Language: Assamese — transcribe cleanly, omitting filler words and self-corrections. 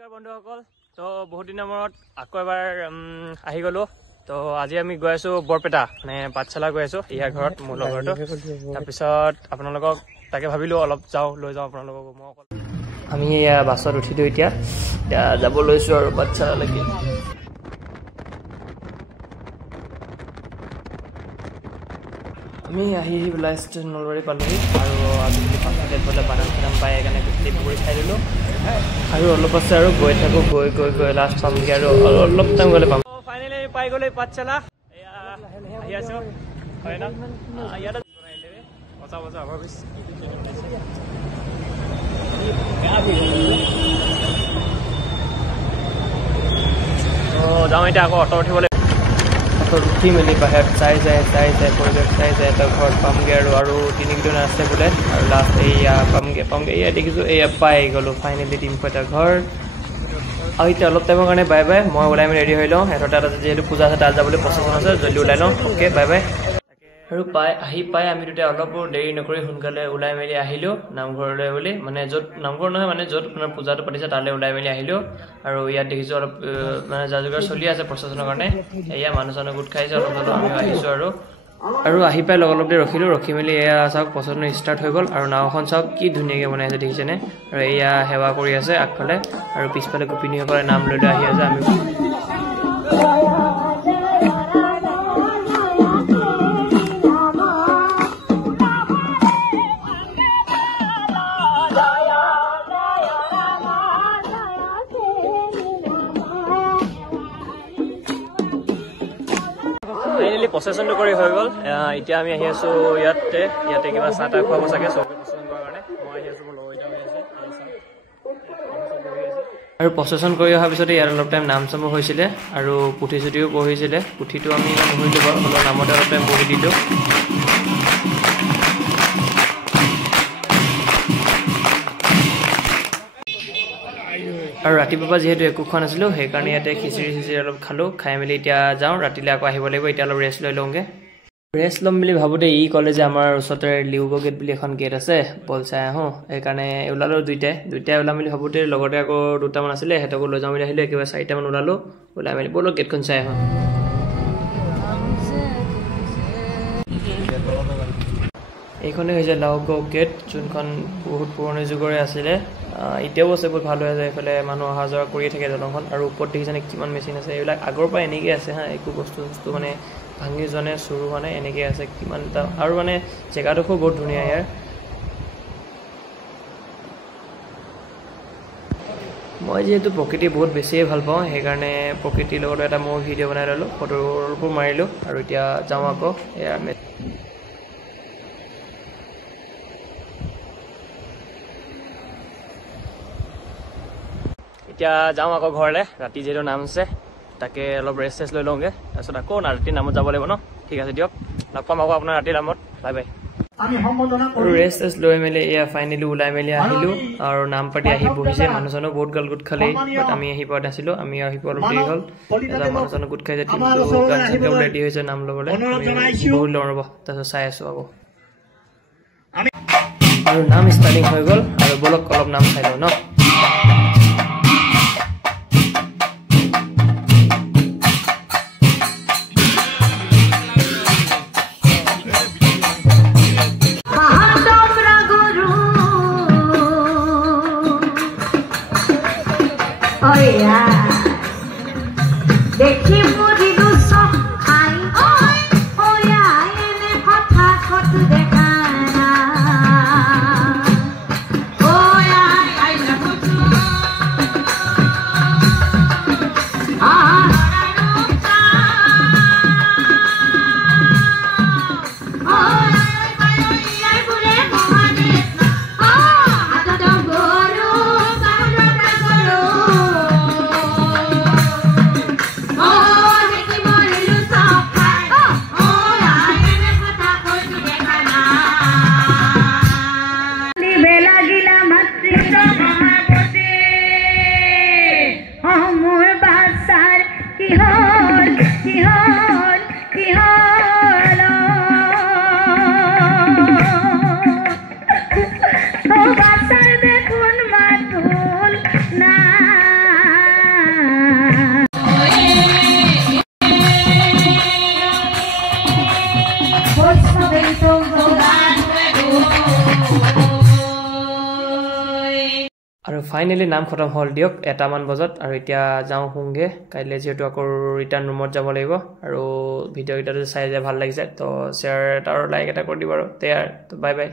নমস্কাৰ বন্ধুসকল তো বহুত দিনৰ মূৰত আকৌ এবাৰ আহি গলো তো আজি আমি গৈ আছো বৰপেটা মানে পাঠশালা গৈ আছো ইয়াৰ ঘৰত মোৰ লগৰটো তাৰপিছত আপোনালোকক তাকে ভাবিলো অলপ লৈ যাওঁ আপোনালোকক মই আমি বাছত উঠিলো এতিয়া যাব লৈছো আৰু পাঠশালালৈকে আমি আহি পেলাই নলবাৰী পালোহি আৰু আজিকালি পাছতে বোলে বাদাম চাদাম পাই সেইকাৰণে গোটেই পুখুৰী খাই দিলোঁ আৰু অলপ আছে আৰু গৈ থাকোঁ গৈ লাষ্ট পামগৈ আৰু অলপ টাইম গ'লে পাম ফাইনেলি আমি পাই গ'লো পাঠশালা আহি আছোঁ হয় ন ইয়াতে বজা ভাবিছ যাওঁ এতিয়া আকৌ অটো উঠিবলৈ উঠি মেলি বাহিৰত চাই যায় পৰিৱেশ চাই যায় তাৰ ঘৰত পামগৈ আৰু 3 কিলোমিটাৰ আছে বোলে আৰু লাষ্ট এয়া পামগৈ এয়া দেখিছোঁ এয়া পাই গ'লোঁ ফাইনেলি ডিম্পেটাৰ ঘৰ আৰু এতিয়া অলপ টাইমৰ কাৰণে বাই বাই মই ওলাই মেলি ৰেডি হৈ লওঁ সিহঁতৰ তাত যিহেতু পূজা আছে তাত যাবলৈ প্ৰচেছন আছে জল্দি ওলাই লওঁ অ'কে বাই বাই আৰু আহি পাই আমি তেতিয়া অলপ দেৰি নকৰি সোনকালে ওলাই মেলি আহিলোঁ নামঘৰলৈ বুলি মানে য'ত নামঘৰ নহয় মানে য'ত আপোনাৰ পূজাটো পাতিছে তালৈ ওলাই মেলি আহিলোঁ আৰু ইয়াত দেখিছোঁ অলপ মানে যা যোগাৰ চলি আছে প্ৰচেছনৰ কাৰণে এয়া মানুহ চানুহ গোট খাইছে অলপ আমিও আহিছোঁ আৰু আহি পাই অলপ দেৰি ৰখি মেলি এয়া চাওক প্ৰচেছন ষ্টাৰ্ট হৈ গ'ল আৰু নাওখন চাওক কি ধুনীয়াকৈ বনাই আছে দেখিছেনে আৰু এয়া সেৱা কৰি আছে আগফালে আৰু পিছফালে গোপিনীসকলে নাম লৈ আহি আছে আমি প্ৰচেছনটো কৰি হৈ গ'ল এতিয়া আমি আহি আছোঁ ইয়াতে কিবা চাহ তাহ খুৱাব চাগে চবকে প্ৰচেছন কৰাৰ কাৰণে মই আহি আছোঁ মোৰ লগৰকেইটা হৈ আছে আৰু প্ৰচেছন কৰি অহাৰ পিছতে ইয়াত অলপ টাইম নাম চামো হৈছিলে আৰু পুথি চুথিও পঢ়িছিলে পুথিটো আমি নপঢ়িলোঁ বাৰু অলপ নামতে অলপ টাইম পঢ়ি দিলোঁ আৰু ৰাতিপুৱা যিহেতু একো খোৱা নাছিলোঁ সেইকাৰণে ইয়াতে খিচিৰি অলপ খালোঁ খাই মেলি এতিয়া যাওঁ ৰাতিলৈ আকৌ আহিব লাগিব এতিয়া অলপ ৰেষ্ট লৈ লওঁগৈ ৰেষ্ট ল'ম বুলি ভাবোঁতে ই ক'লে যে আমাৰ ওচৰতে লিউগ গেট বুলি এখন গেট আছে বল চাই আহোঁ সেইকাৰণে ওলালোঁ দুইটাই ওলাম বুলি ভাবোঁতে লগতে আকৌ 2টামান আছিলে সিহঁতকো লৈ যাওঁ বুলি আহিলোঁ একেবাৰে 4টামান ওলাই মেলি ব'লক গেটখন চাই আহোঁ এইখনেই হৈছে লাওগাঁও গেট যোনখন বহুত পুৰণি যুগৰে আছিলে এতিয়াও আছে বহুত ভাল হৈ আছে এইফালে মানুহ অহা যোৱা কৰিয়ে থাকে দলংখন আৰু ওপৰত দেখিছেনে কিমান মেচিন আছে এইবিলাক আগৰ পৰা এনেকৈ আছে একো বস্তু মানে ভাঙি যোৱা নাই চুৰু হোৱা নাই এনেকৈ আছে কিমান এটা আৰু মানে জেগাডোখৰ বহুত ধুনীয়া ইয়াৰ মই যিহেতু প্ৰকৃতি বহুত বেছিয়ে ভাল পাওঁ সেইকাৰণে প্ৰকৃতিৰ লগতো এটা মই ভিডিঅ' বনাই ল'লোঁ ফটোবোৰ মাৰিলোঁ আৰু এতিয়া যাওঁ আকৌ এয়া এতিয়া যাওঁ আকৌ ঘৰলৈ ৰাতি যিহেতু নাম আছে তাকে অলপ ৰেষ্ট লৈ লওঁগৈ তাৰপিছত আকৌ ৰাতি নামত যাব লাগিব ন ঠিক আছে দিয়ক লগ পাম আকৌ আপোনাৰ ৰাতি নামত বাই বাই আৰু ৰেষ্ট লৈ মেলি এয়া ফাইনেলি ওলাই মেলি আহিলোঁ আৰু নাম পাতি আহি বহিছে মানুহ চানুহ বহুত গাল গোট খালেই বাট আমি আহি পোৱা নাছিলোঁ আমি আহি পোৱা অলপ দেৰি হ'ল তাৰপিছত মানুহ চানুহ গোট খাইছে টিমটো গান চান ৰেডি হৈছে নাম ল'বলৈ বহুত লওঁ ৰ'ব তাৰপিছত চাই আছোঁ আকৌ আৰু নাম ষ্টাৰ্টিং হৈ গ'ল আৰু বলক অলপ নাম চাই লওঁ ন Oh আৰু ফাইনেলি নাম খতম হ'ল দিয়ক 1মান বজাত আৰু এতিয়া যাওঁ শুংগে কাইলৈ যেহেতু আকৌ ৰিটাৰ্ণ ৰুমত যাব লাগিব আৰু ভিডিঅ' কেইটা চাই যে ভাল লাগিছে তো শ্বেয়াৰ এটা আৰু লাইক এটা কৰি দিব আৰু তে বাই বাই